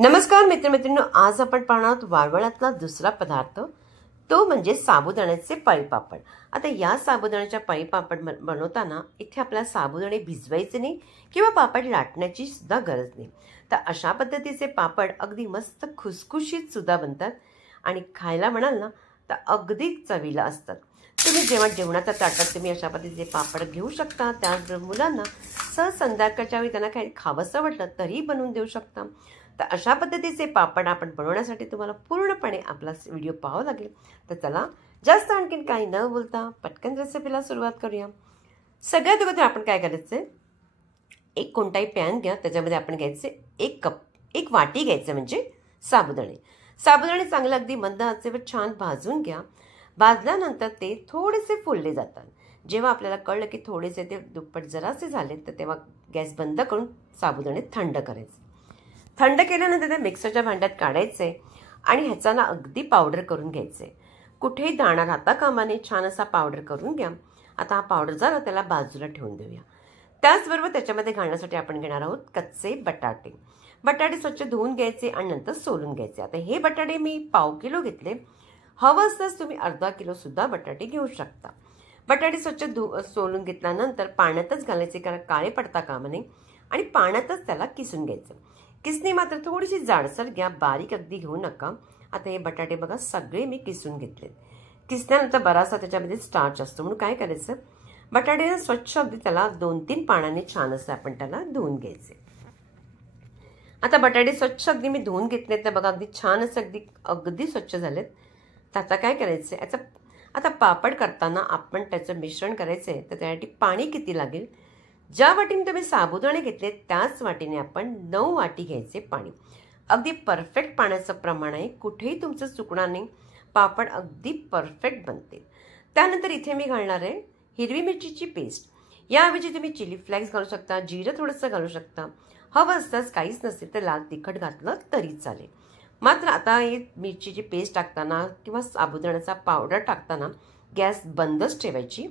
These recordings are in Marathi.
नमस्कार मित्रमैत्रिणींनो, आज आपण पाहणार आहोत वाळवणातला दुसरा पदार्थ, तो म्हणजे साबुदाण्याचे पळीपापड। आता या साबुदाण्याच्या पळीपापड बनवताना इथे आपल्याला साबुदाणे भिजवायचे नाही किंवा पापड लाटण्याची सुद्धा गरज नाही। तर अशा पद्धतीचे पापड अगदी मस्त खुसखुशीत सुद्धा बनतात आणि खायला म्हणाल ना तर अगदी चवीला असतात। तुम्ही जेव्हा जेवणाच्या ताटात तुम्ही अशा पद्धतीचे पापड घेऊ शकता। त्याचबरोबर मुलांना सहज संध्याकाळच्या वेळी त्यांना काही खावंसं वाटलं तरी बनवून देऊ शकता। तर अशा पद्धतीचे पापड आपण बनवण्यासाठी तुम्हाला पूर्णपणे आपला व्हिडिओ पाहावा लागेल। तर चला जास्त आणखीन काही न बोलता पटकन रेसिपीला सुरुवात करूया। सगळ्यात अगोदर आपण काय करायचं, एक कोणताही पॅन घ्या, त्याच्यामध्ये आपण घ्यायचे एक वाटी घ्यायचं म्हणजे साबुदाणे। साबुदाणे चांगले अगदी मंद आचेवर छान भाजून घ्या। भाजल्यानंतर ते थोडेसे फुलले जातात। जेव्हा आपल्याला कळलं की थोडेसे ते दुप्पट जरासे झाले तर तेव्हा गॅस बंद करून साबुदाणे थंड करायचे। थंड केल्यानंतर ते मिक्सरच्या भांड्यात काढायचे आणि ह्याचा ना अगदी पावडर करून घ्यायचे। कुठेही दाणा राहता कामा नये, छान असा पावडर करून घ्या। आता हा पावडर झाला त्याला बाजूला ठेवून देऊया। त्याचबरोबर त्याच्यामध्ये घालण्यासाठी आपण घेणार आहोत कच्चे बटाटे। बटाटे स्वच्छ धुवून घ्यायचे आणि नंतर सोलून घ्यायचे। आता हे बटाटे मी पाव किलो घेतले, हवं असल्यास तुम्ही अर्धा किलो सुद्धा बटाटे घेऊ शकता। बटाटे स्वच्छ सोलून घेतल्यानंतर पाण्यातच घालायचे, कारण काळे पडता कामा नये, आणि पाण्यातच त्याला किसून घ्यायचं। किसणी मात्र थोडीशी जाडसर घ्या, बारीक अगदी घेऊ नका। आता हे बटाटे बघा सगळे मी किसून घेतले। किसल्यानंतर बराचसा त्याच्यामध्ये स्टार्च असतो, म्हणून काय करायचं, बटाटे स्वच्छ अगदी त्याला 2-3 पाण्याने छान असं आपण त्याला धुवून घ्यायचे। आता बटाटे स्वच्छ अगदी मी धुवून घेतलेत तर बघा अगदी छान असं अगदी स्वच्छ झालेत। तर आता काय करायचं, आता पापड करताना आपण त्याचं मिश्रण करायचं आहे। तर त्यासाठी पाणी किती लागेल, ज्या वाटीने तुम्ही साबुदाणे घेतले त्याच वाटीने आपण 9 वाटी घ्यायचे पाणी। अगदी परफेक्ट पाण्याचं प्रमाण आहे, कुठेही तुमचं चुकणार नाही, पापड अगदी परफेक्ट बनते। त्यानंतर इथे मी घालणार आहे हिरवी मिरचीची पेस्ट। याऐवजी तुम्ही चिली फ्लेक्स घालू शकता, जिरं थोडंसं घालू शकता, हवं असताच काहीच नसेल तर लाल तिखट घातलं तरी चालेल। मात्र आता हे मिरचीची पेस्ट टाकताना किंवा साबुदाण्याचा पावडर टाकताना गॅस बंदच ठेवायची।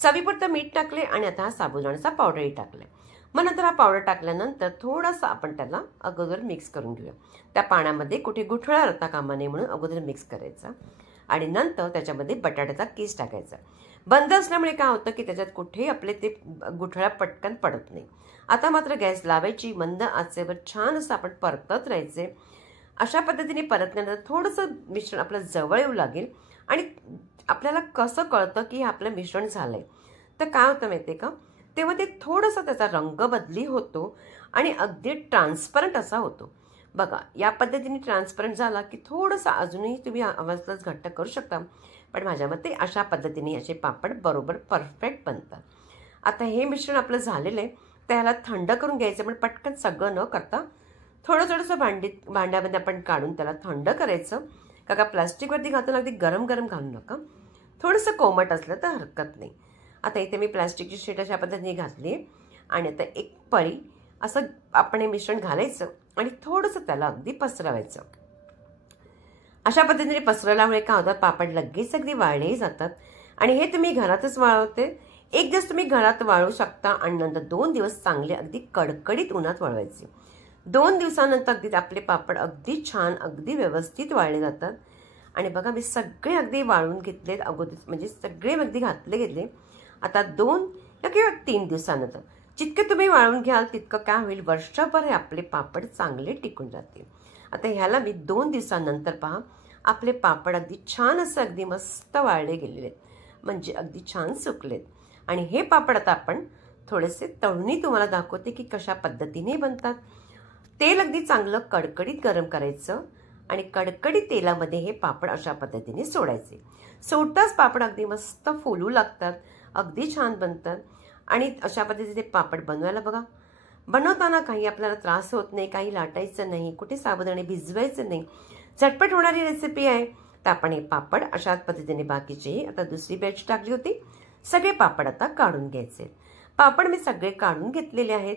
चवीपुरतं मीठ टाकले आणि आता हा साबुदाण्याचा पावडरही टाकले। मग नंतर हा पावडर टाकल्यानंतर थोडासा आपण त्याला अगोदर मिक्स करून घेऊया। त्या पाण्यामध्ये कुठे गुठळा राहता कामा नये म्हणून अगोदर मिक्स करायचा आणि नंतर त्याच्यामध्ये बटाट्याचा किस टाकायचा। बंद असल्यामुळे काय होतं की त्याच्यात कुठेही आपले ते गुठळा पटकन पडत नाही। आता मात्र गॅस लावायची, मंद आचेवर छान असं आपण परतत राहायचे। अशा पद्धतीने परतल्यानंतर थोडंसं मिश्रण आपलं जवळ येऊ लागेल आणि आपल्याला कसं कळतं की आपलं मिश्रण झालंय, तर काय होतं माहिती आहे का, तेव्हा ते थोडंसं त्याचा रंग बदली होतो आणि अगदी ट्रान्सपरंट असा होतो। बघा या पद्धतीने ट्रान्सपरंट झाला की थोडंसं अजूनही तुम्ही आवाजलाच घट्ट करू शकता, पण माझ्या मते अशा पद्धतीने याचे पापड बरोबर परफेक्ट बनतात। आता हे मिश्रण आपलं झालेलं आहे, त्याला थंड करून घ्यायचं, पण पटकन सगळं न करता थोडंसं भांड्यामध्ये आपण काढून त्याला थंड करायचं। का प्लास्टिकवरती घालताना अगदी गरम गरम घालू नका, थोडंसं कोमट असलं तर हरकत नाही। आता इथे मी प्लास्टिकची शीट अशा पद्धतीने घातली आणि आता एक पळी असं आपण हे मिश्रण घालायचं आणि थोडंसं त्याला अगदी पसरवायचं। अशा पद्धतीने पसरवल्यामुळे काय होतं, पापड लगेच अगदी वाळलेही जातात आणि हे तुम्ही घरातच वाळवते। एक दिवस तुम्ही घरात वाळवू शकता आणि नंतर 2 दिवस चांगले अगदी कडकडीत उन्हात वाळवायचे। 2 दिवसानंतर अगदी आपले पापड अगदी छान अगदी व्यवस्थित वाळले जातात। आणि बघा मी सगळे अगदी वाळून घेतलेत अगोदर, म्हणजे सगळे अगदी घेतले। आता 2 किंवा 3 दिवसानंतर जितके तुम्ही वाळून घ्याल तितकं काय होईल, वर्षभर हे आपले पापड चांगले टिकून जातील। आता ह्याला मी 2 दिवसानंतर पहा आपले पापड अगदी छान असं अगदी मस्त वाळले गेलेले आहेत, म्हणजे अगदी छान सुकलेत। आणि हे पापड आता आपण थोडेसे तळून तुम्हाला दाखवते की कशा पद्धतीने बनतात। तेल अगदी चांगलं कडकडीत गरम करायचं आणि कडकडीत तेलामध्ये हे पापड अशा पद्धतीने सोडायचे। सोडताच पापड अगदी मस्त फुलू लागतात, अगदी छान बनतात। आणि अशा पद्धतीने पापड बनवायला बघा, बनवताना काही आपल्याला त्रास होत नाही, काही लाटायचं नाही, कुठे साबुदाणे भिजवायचं नाही, झटपट होणारी रेसिपी आहे। तर आपण हे पापड अशा पद्धतीने बाकीचेही, आता दुसरी बॅच टाकली होती, सगळे पापड आता काढून घ्यायचे। पापड मी सगळे काढून घेतलेले आहेत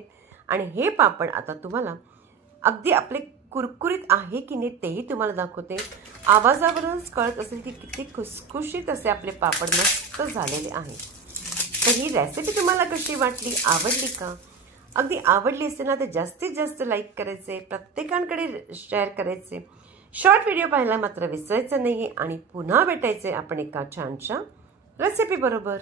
आणि हे पापड आता तुम्हाला अगदी आपले कुरकुरीत आहे की नाही तेही तुम्हाला दाखवते। आवाजावरूनच कळत असेल की किती खुसखुशीत असे आपले पापड मस्त झालेले आहेत। तर ही रेसिपी तुम्हाला कशी वाटली, आवडली का? अगदी आवडली असेल ना तर जास्तीत जास्त लाईक करायचे, प्रत्येकांकडे शेअर करायचे. शॉर्ट व्हिडिओ पाहायला मात्र विसरायचं नाही आणि पुन्हा भेटायचे आपण एका छानशा रेसिपी बरोबर.